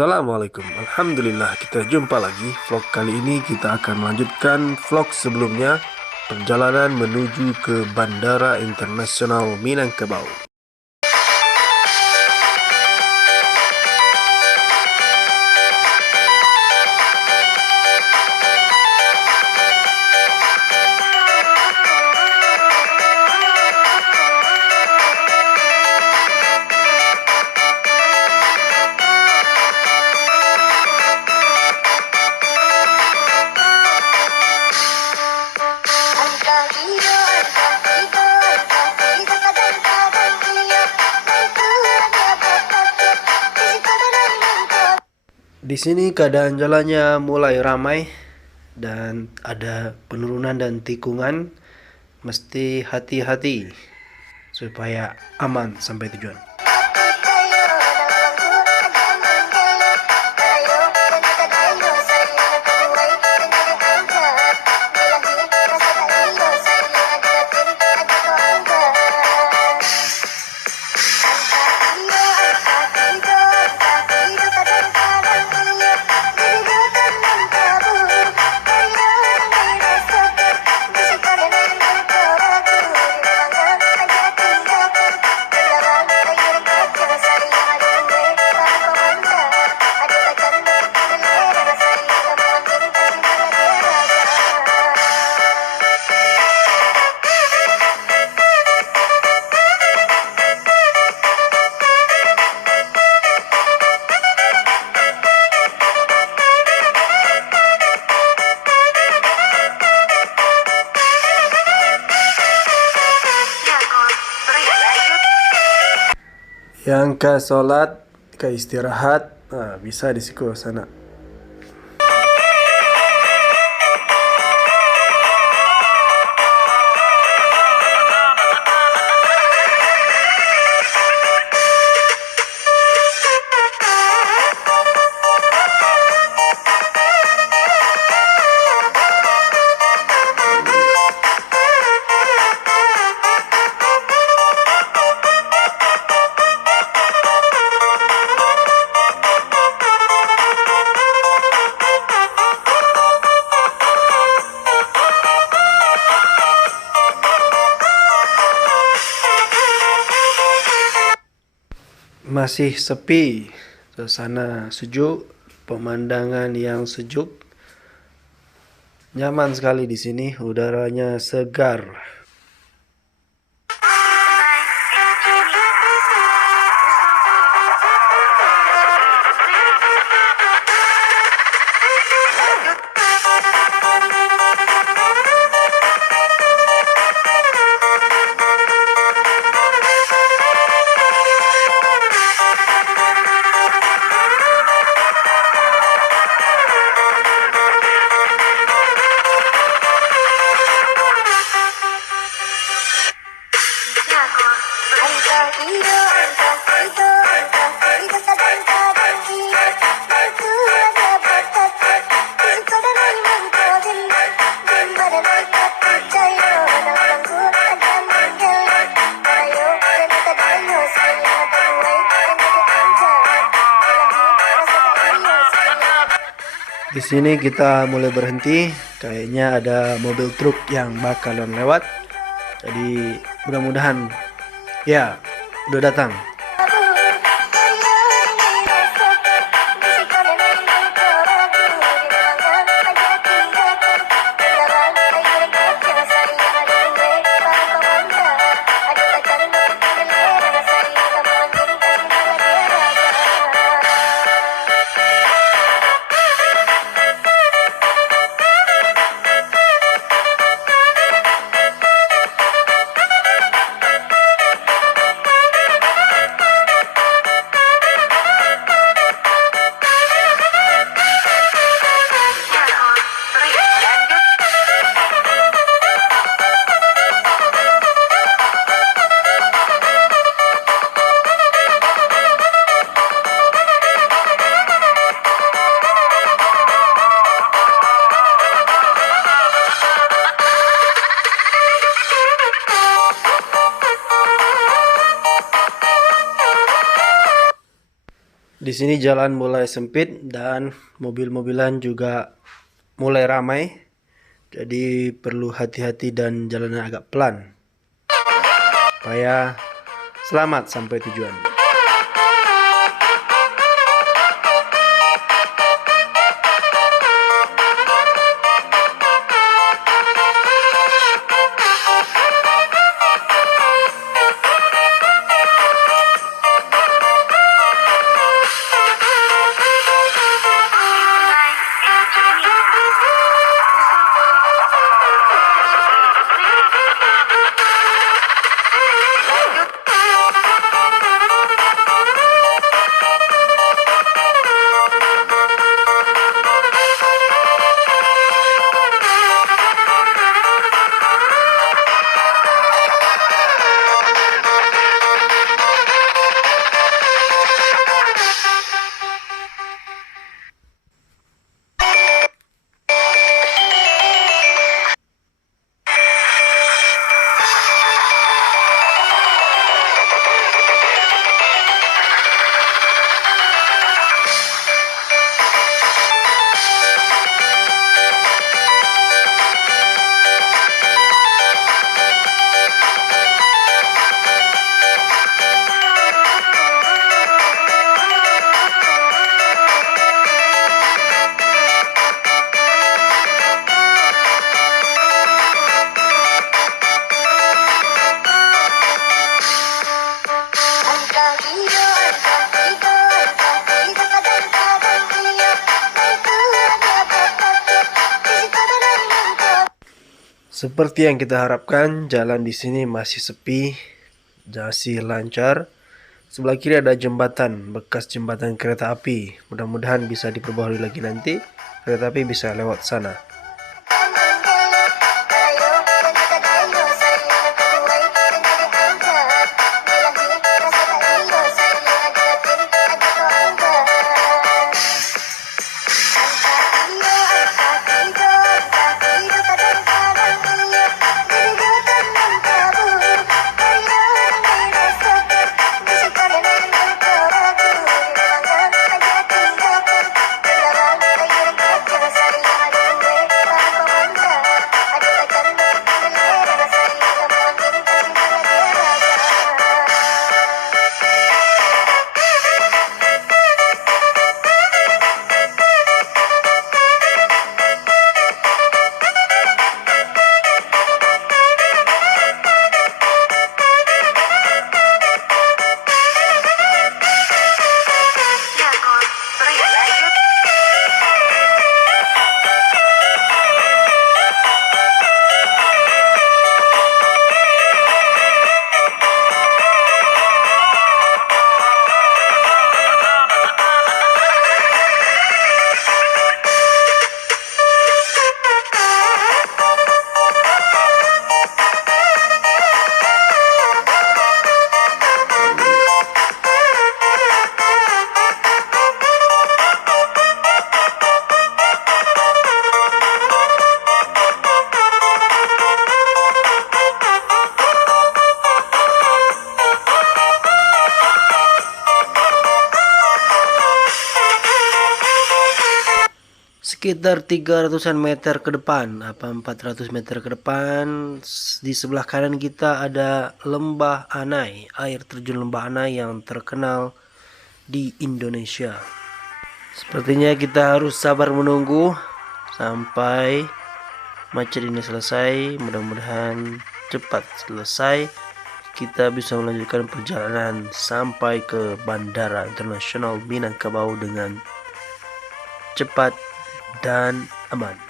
Assalamualaikum. Alhamdulillah kita jumpa lagi. Vlog kali ini kita akan melanjutkan vlog sebelumnya, perjalanan menuju ke Bandara Internasional Minangkabau. Di sini keadaan jalannya mulai ramai dan ada penurunan dan tikungan. Mesti hati-hati supaya aman sampai tujuan. Yang ke sholat, ke istirahat, bisa di siku sana. Masih sepi, suasana sejuk, pemandangan yang sejuk, nyaman sekali di sini, udaranya segar. Di sini kita mulai berhenti, kayaknya ada mobil truk yang bakalan lewat. Jadi mudah-mudahan ya udah datang. Di sini jalan mulai sempit dan mobil-mobilan juga mulai ramai. Jadi perlu hati-hati dan jalannya agak pelan supaya selamat sampai tujuan. Seperti yang kita harapkan, jalan di sini masih sepi, masih lancar. Sebelah kiri ada jembatan, bekas jembatan kereta api. Mudah-mudahan bisa diperbaharui lagi nanti, kereta api bisa lewat sana. Sekitar 300-an meter ke depan, 400 meter ke depan, di sebelah kanan kita ada Lembah Anai, air terjun Lembah Anai yang terkenal di Indonesia. Sepertinya kita harus sabar menunggu sampai macet ini selesai. Mudah-mudahan cepat selesai, kita bisa melanjutkan perjalanan sampai ke Bandara Internasional Minangkabau dengan cepat dan aman.